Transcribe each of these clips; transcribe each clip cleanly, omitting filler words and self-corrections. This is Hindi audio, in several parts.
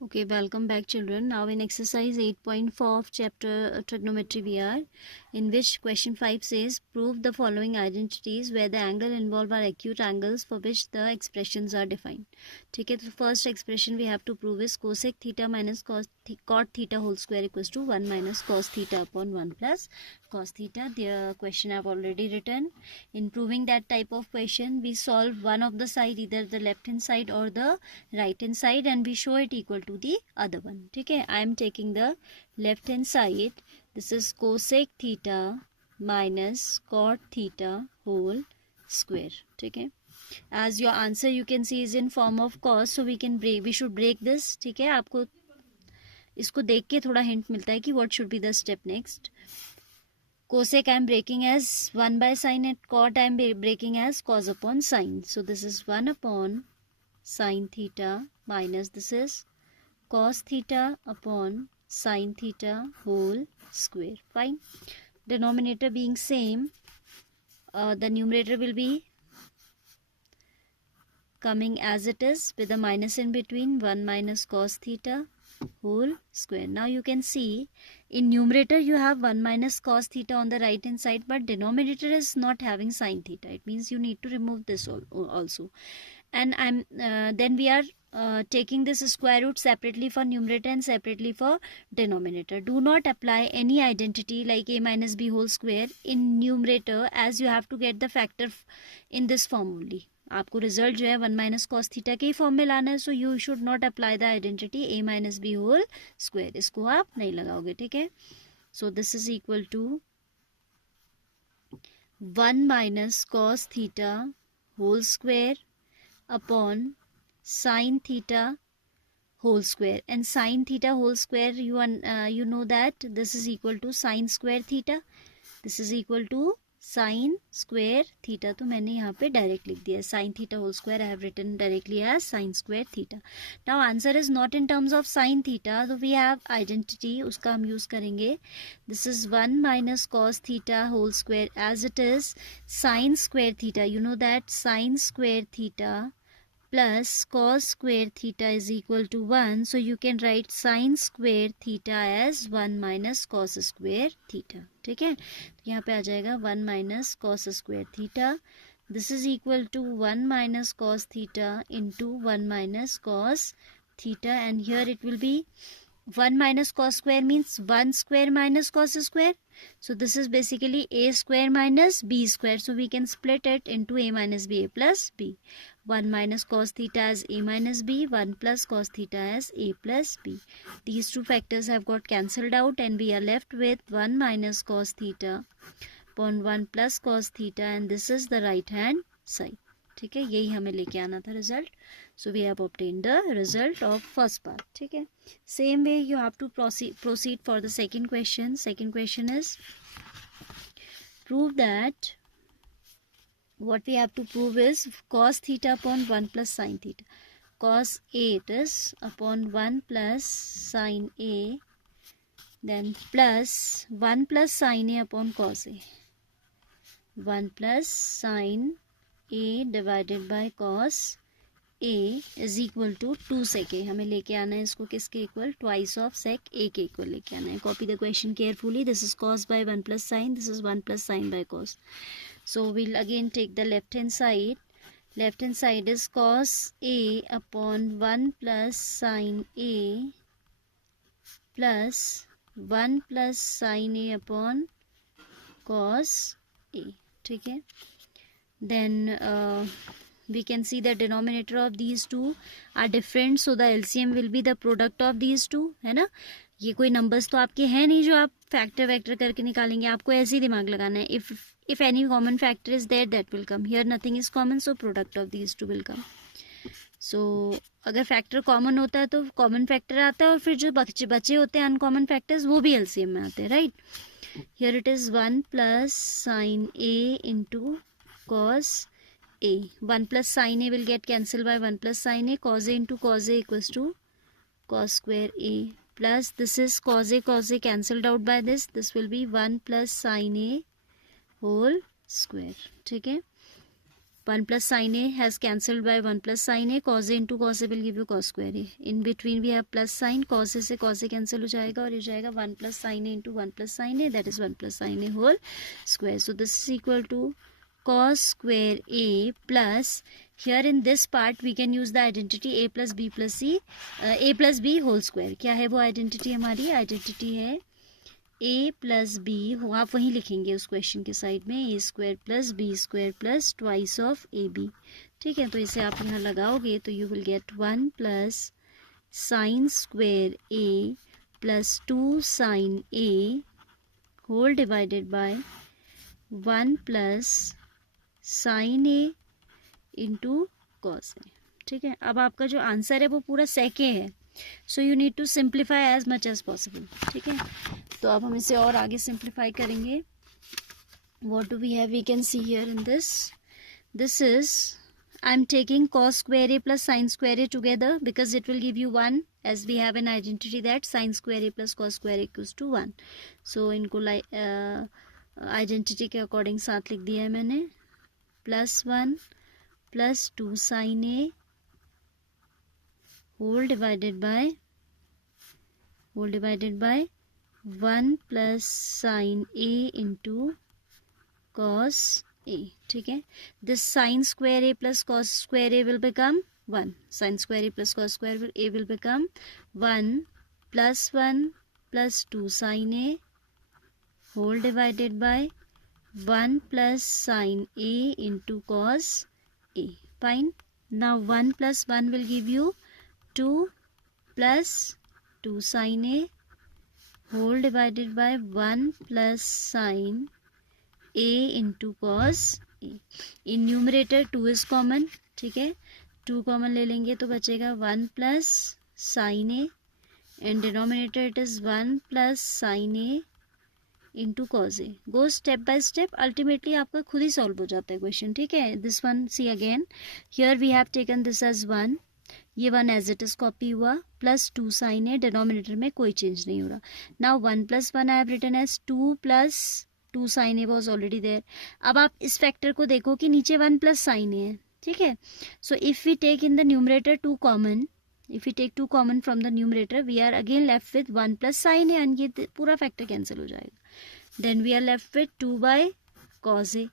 Okay, welcome back children. Now in exercise 8.4 of chapter trigonometry we are, in which question 5 says prove the following identities where the angle involved are acute angles for which the expressions are defined. ठीक है, तो first expression we have to prove is cosec theta minus cot theta whole square equals to 1 minus cos theta upon 1 plus cos theta. The question I have already written. In proving that type of question, we solve one of the side, either the left hand side or the right hand side, and we show it equal to the other one. ठीक है, I am taking the left hand side. This is cosec theta minus cot theta whole square. ठीक है, as your answer you can see is in form of cos, so we should break this. ठीक है, आपको इसको देख के थोड़ा हिंट मिलता है कि what should be the step next. Cosec I am breaking as 1 by sin, and cot I am breaking as cos upon sin. So this is 1 upon sin theta minus this is cos theta upon sin theta whole square. Fine. Denominator being same, the numerator will be coming as it is with a minus in between, 1 minus cos theta whole square. Now you can see in numerator you have 1 minus cos theta on the right hand side, but denominator is not having sin theta. It means you need to remove this also. And then we are taking this square root separately for numerator and separately for denominator. Do not apply any identity like a minus b whole square in numerator, as you have to get the factor in this form only. आपको रिजल्ट जो है 1 माइनस कॉस थीटा के ही फॉर्म में लाना है. So you should not apply the identity a minus B whole square. इसको आप नहीं लगाओगे. ठीक है, so this is equal to 1 minus cos theta whole square upon sin theta whole square, and sin theta whole square you know that this is equal to sin square theta. This is equal to sin square theta. तो मैंने यहाँ पे डायरेक्ट लिख दिया sin theta whole square. I have written directly as sin square theta. Now answer is not in terms of sin theta, so we have identity, उसका हम यूज करेंगे. This is 1 minus cos theta whole square as it is sin square theta. You know that sin square theta plus cos square theta is equal to 1. So you can write sin square theta as 1 minus cos square theta. ठीक है, तो यहाँ पे आ जाएगा 1 minus cos square theta. This is equal to 1 minus cos theta into 1 minus cos theta, and here it will be 1 minus cos square means 1 square minus cos square. So this is basically a square minus b square. So we can split it into a minus b, a plus b. 1 minus cos theta as a minus b, 1 plus cos theta as a plus b. These two factors have got cancelled out, and we are left with 1 minus cos theta upon 1 plus cos theta, and this is the right hand side. ठीक है, यही हमें लेके आना था result. So we have obtained the result of first part. ठीक है, same way you have to proceed for the second question. Second question is prove that what we have to prove is cos theta upon 1 plus sin theta. Cos A it is upon 1 plus sin A, then plus 1 plus sin A upon cos A. 1 plus sin A divided by cos A is equal to 2 sec A. हमें लेके आना है इसको किसके equal, twice of sec A के इक्वल लेके आना है. Copy the question carefully. This is cos by 1 plus sin. This is 1 plus sin by cos. So we'll again take the left hand side. Left hand side is cos A upon 1 plus sin A plus 1 plus sin A upon cos A. ठीक है, then we can see the denominator of these two are different, so the LCM will be the product of these two. है ना, ये कोई नंबर्स तो आपके हैं नहीं जो आप फैक्टर वैक्टर करके निकालेंगे. आपको ऐसे ही दिमाग लगाना है. if any common factor is there, that will come. Here nothing is common, so product of these two will come. So अगर फैक्टर कॉमन होता है तो कॉमन फैक्टर आता है, और फिर जो बचे होते हैं अनकॉमन फैक्टर्स वो भी LCM में आते हैं. Right, here it is 1 plus sign A into cos A. 1 plus sin A will get cancelled by 1 plus sin A. Cos A into cos A equals to cos square A, plus this is cos A cancelled out by this. This will be 1 plus sin A whole square. ठीक है, 1 plus sin A has cancelled by 1 plus sin A. Cos A into cos A will give you cos square A. In between we have plus sign. Cos A से cos A cancel हो जाएगा और ये जाएगा 1 plus sin A into 1 plus sin A. That is 1 plus sin A whole square. So this is equal to cos square A plus, here in this part we can use the identity A plus B plus C, A plus B whole square. क्या है वो identity हमारी? Identity है a प्लस बी हो, आप वहीं लिखेंगे उस क्वेश्चन के साइड में, A square plus B square plus twice of A B. ठीक है, तो इसे आप यहाँ लगाओगे तो you will get 1 plus sine square A plus 2 sine A whole divided by 1 plus sine A into cos A. ठीक है, अब आपका जो आंसर है वो पूरा सेक ए है. So you need to simplify as much as possible. ठीक है, तो अब हम इसे और आगे सिंप्लीफाई करेंगे. What do we have? We can see here in this is, I am taking cos square A plus sine square A together because it will give you 1 as we have an identity that sine square A plus cos square A equals to 1. सो इनको आइडेंटिटी के अकॉर्डिंग साथ लिख दिया है मैंने. Plus 1 plus 2 sine A whole divided by 1 plus sin a into cos a. ठीक है, this sin square a plus cos square a will become 1. Sin square a plus cos square a will become 1 plus 2 sin a whole divided by 1 plus sin a into cos a. Fine. Now 1 plus 1 will give you 2 plus 2 sin a whole divided by 1 plus sin a into cos a. In numerator 2 is common. ठीक है, 2 कॉमन ले लेंगे तो बचेगा 1 plus sin a and denominator it is 1 plus sin a into cos a. Go step by step. Ultimately आपका खुद ही सॉल्व हो जाता है क्वेश्चन. ठीक है, this one see again. Here we have taken this as 1. ये 1 एज इट इज कॉपी हुआ प्लस 2 साइन है, डिनोमिनेटर में कोई चेंज नहीं हो रहा. Now 1 plus 1 I have written as 2 plus 2 sine A was already there. अब आप इस फैक्टर को देखो कि नीचे 1 प्लस साइन ए है. ठीक है, so if we take in the numerator 2 common, if we take 2 common from the numerator we are again left with 1 plus sine A and ये पूरा फैक्टर कैंसिल हो जाएगा. Then we are left with 2 by cos A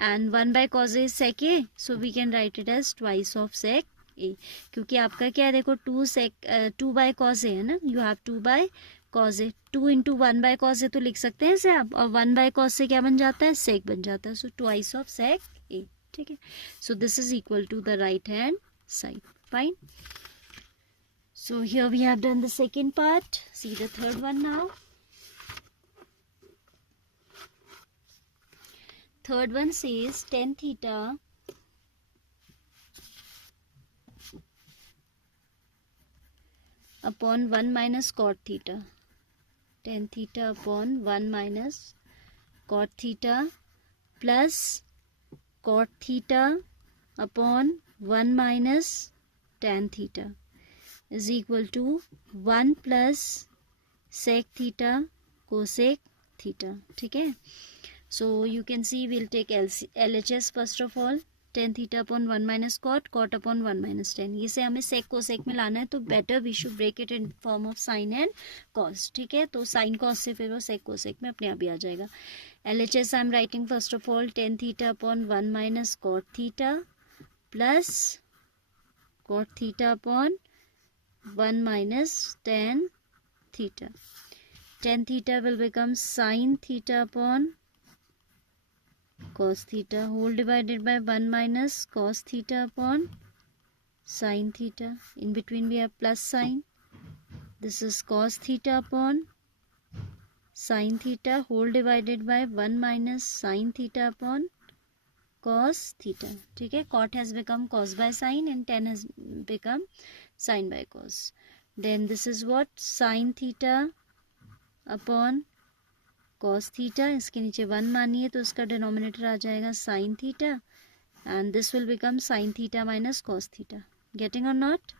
and 1 by cos A sec A. So we can write it as twice of sec A, क्योंकि आपका क्या है देखो 2 बाय कॉज ए है ना, you have 2 by cos A. 2 into 1 by cos A तो लिख सकते हैं इसे आप, और 1 बाय कॉज से क्या बन जाता है? सेक बन जाता है. So twice of sec A. ठीक है, so this is equal to the right hand side. Fine. So here we have done the second part. See the third one now. Third one says tan theta upon 1 minus cot theta. Tan theta upon 1 minus cot theta plus cot theta upon 1 minus tan theta is equal to 1 plus sec theta cosec theta. ठीक है, so you can see we'll take LHS first of all. tan theta upon 1 minus cot, cot upon 1 minus tan. ये से हमें sec cosec में लाना है, तो better we should break it in form of sine and cos. ठीक है, तो साइन कॉस से फिर वो sec cosec में अपने आप ही आ जाएगा. LHS I am writing first of all tan theta upon 1 minus cot theta plus cot theta upon 1 minus tan theta. Tan theta will become sin theta upon cos theta whole divided by 1 minus cos theta upon sin theta. In between we have plus sign. This is cos theta upon sin theta whole divided by 1 minus sin theta upon cos theta. ठीक है, cot has become cos by sin and tan has become sin by cos. Then this is what sin theta upon cos theta. इसके नीचे 1 मानिए तो इसका डिनोमिनेटर आ जाएगा sin theta and this will become sin theta minus cos theta. Getting और not?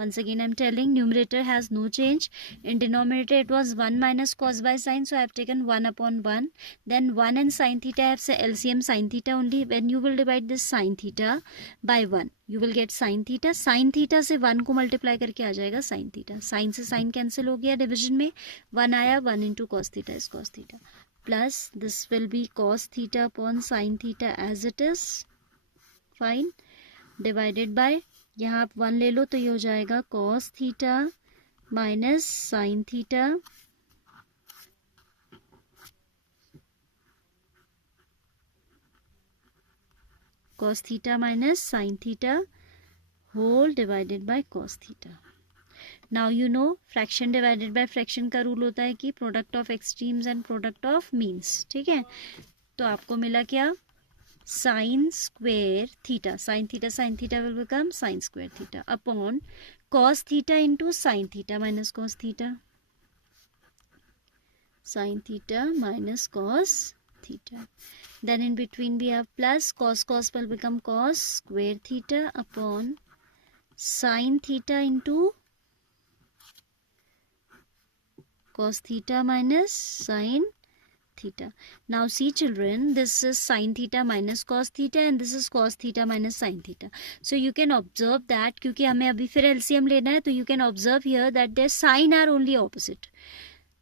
Once again I am telling, numerator has no change. In denominator it was 1 minus cos by sin, so I have taken 1 upon 1. Then 1 and sin theta, I have say LCM sin theta only. When you will divide this sin theta by 1, you will get sin theta. sin theta से 1 को मल्टीप्लाई करके आ जाएगा sin theta. sin से sin कैंसिल हो गया डिविजन में, 1 आया, 1 into cos theta is cos theta. Plus this will be cos theta upon sin theta as it is. Fine. Divided by, यहाँ आप 1 ले लो तो ये हो जाएगा cos theta minus sine theta cos theta minus sine theta whole divided by cos theta. Now you know fraction divided by fraction का रूल होता है कि product of extremes and product of means. ठीक है, तो आपको मिला क्या, sin square theta, sin theta will become sin square theta upon cos theta into sin theta minus cos theta, sin theta minus cos theta. Then in between we have plus, cos will become cos square theta upon sin theta into cos theta minus sin theta. Now see children, this is sin theta minus cos theta and this is cos theta minus sin theta. So you can observe that, क्योंकि हमें अभी फिर LCM लेना है, तो you can observe here that their sign are only opposite.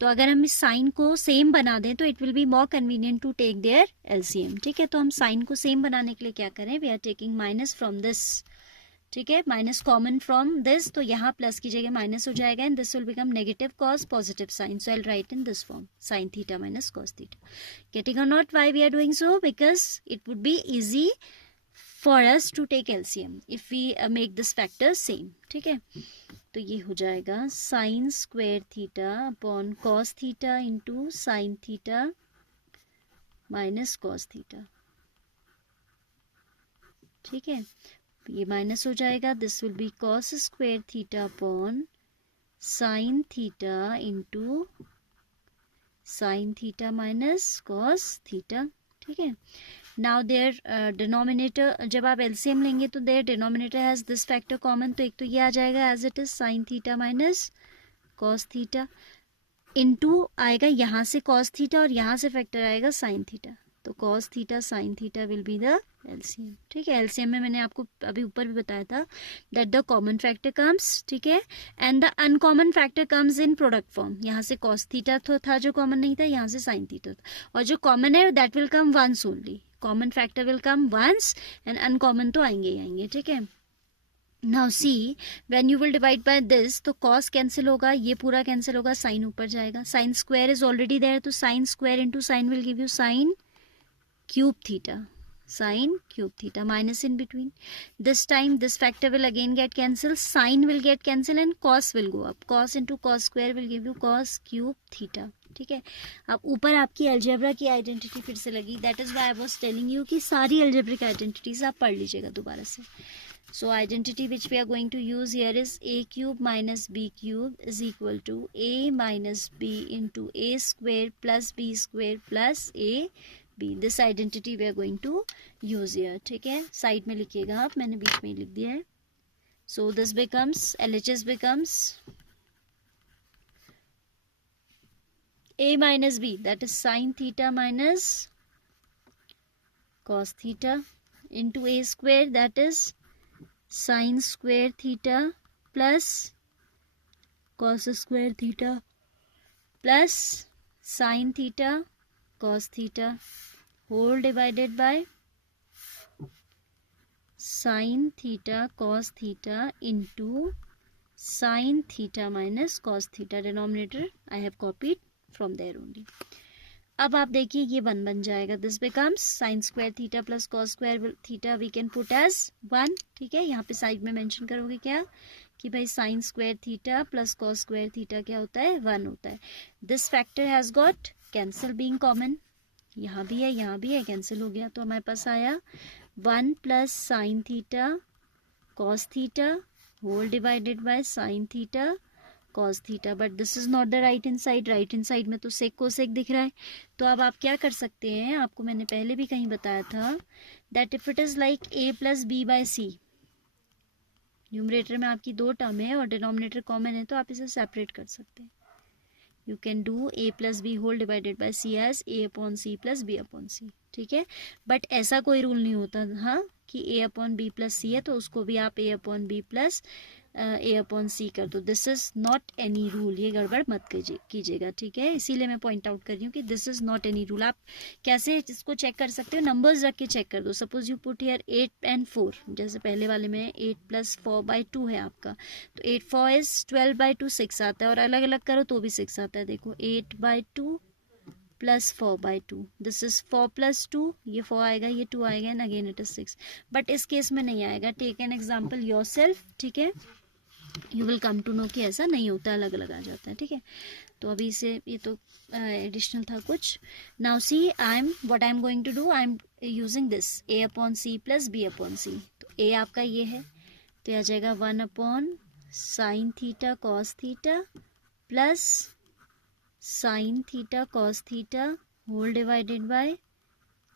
तो अगर हम इस साइन को सेम बना दें तो it will be more convenient to take their LCM. ठीक है, तो हम साइन को सेम बनाने के लिए क्या करें, we are taking minus from this. ठीक है, माइनस कॉमन फ्रॉम दिस, तो यहाँ प्लस की जगह माइनस हो जाएगा and this will become negative cos positive sine. So I will write in this form, sine theta minus cos theta. Getting और not why we are doing so, because it would be easy for us to take LCM if we make this factor same. ठीक है, तो ये हो जाएगा sine square theta upon cos theta into sine theta minus cos theta. ठीक है, ये माइनस हो जाएगा, this will be cos square theta upon sine theta into sine theta minus cos theta. ठीक है, नाउ देयर डिनोमिनेटर, जब आप LCM लेंगे तो their denominator has this factor common, तो एक तो ये आ जाएगा as it is sine theta minus cos theta into आएगा यहाँ से कॉस थीटा और यहाँ से फैक्टर आएगा साइन थीटा, तो cos theta sine theta will be the LCM. ठीक है, LCM में मैंने आपको अभी ऊपर भी बताया था that the common factor comes. ठीक है, and the uncommon factor comes in product form. यहाँ से कॉस थीटा था जो कॉमन नहीं था, यहाँ से साइन थीटा था, और जो कॉमन है that will come once only. Common factor will come once and uncommon तो आएंगे ही आएंगे. ठीक है, now see when you will divide by this, तो कॉस कैंसिल होगा, ये पूरा कैंसिल होगा, साइन ऊपर जाएगा, sine square is already there, तो sine square into sine will give you sine cube theta, sin cube theta, minus in between. This time this factor will again get cancelled, sin will get cancelled and cos will go up. Cos into cos square will give you cos cube theta. ठीक है, अब ऊपर आपकी अलजेब्रा की आइडेंटिटी फिर से लगी. That is why I was telling you कि सारी अलजेब्रिक आइडेंटिटीज आप पढ़ लीजिएगा दोबारा से. So identity which we are going to use here is a cube minus b cube is equal to a minus b into a square plus b square plus a b. This identity we are going to use here. ठीक है, साइड में लिखिएगा आप, मैंने बीच में लिख दिया है. So this becomes, LHS becomes a minus b, that is sin theta minus cos theta into a square, that is sin square theta plus cos square theta plus sin theta cos theta whole divided by sin theta cos theta into sin theta minus cos theta. Denominator I have copied from there only. अब आप देखिए ये 1 बन जाएगा, this becomes sine square theta plus cos square theta we can put as 1. ठीक है, यहाँ पे साइड में मेंशन करोगे क्या कि भाई sign square theta plus cos square theta क्या होता है, 1 होता है. This factor has got cancel being common, यहाँ भी है यहाँ भी है, कैंसिल हो गया, तो हमारे पास आया 1 plus sine theta cos theta whole divided by sine theta cos theta. But this is not the right hand side, right hand side में तो सेक कोसेक दिख रहा है. तो अब आप क्या कर सकते हैं, आपको मैंने पहले भी कहीं बताया था that if it is like a plus b by c, numerator में आपकी 2 टर्म है और डिनोमिनेटर कॉमन है, तो आप इसे सेपरेट कर सकते हैं. You can do a plus B whole divided by C as a upon C plus B upon C. ठीक है, बट ऐसा कोई रूल नहीं होता हाँ कि a upon B plus C है तो उसको भी आप a upon B plus A upon C कर दो. This is not any rule. ये गड़बड़ मत कीजिएगा. ठीक है, इसीलिए मैं पॉइंट आउट कर रही हूँ कि this is not any rule. आप कैसे इसको चेक कर सकते हो, नंबर्स रख के चेक कर दो. Suppose you put here 8 and 4, जैसे पहले वाले में 8 प्लस 4/2 है आपका, तो 8 4 इज 12/2 6 आता है, और अलग अलग करो तो भी 6 आता है. देखो 8/2 प्लस 4/2, दिस इज 4 प्लस 2, ये 4 आएगा, ये 2 आएगा, and again it is 6. But इस केस में नहीं आएगा. Take an example yourself. ठीक है, you will come to know कि ऐसा नहीं होता, अलग अलग आ जाता है. ठीक है, तो अभी से ये तो एडिशनल था कुछ. Now see what I am going to do, I am using this a upon C plus B upon C. तो a आपका ये है, तो आ जाएगा 1 upon sine theta cos theta plus sine theta cos theta whole divided by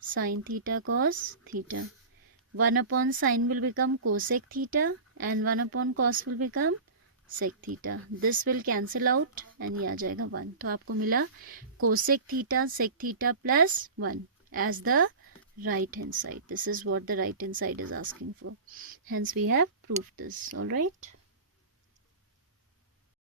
sine theta cos theta. 1 upon sine will become cosec theta and 1 upon cos will become sec theta. This will cancel out and ये आ जाएगा 1. तो आपको मिला cosec theta sec theta plus 1 as the right hand side. This is what the right hand side is asking for. Hence we have proved this. All right.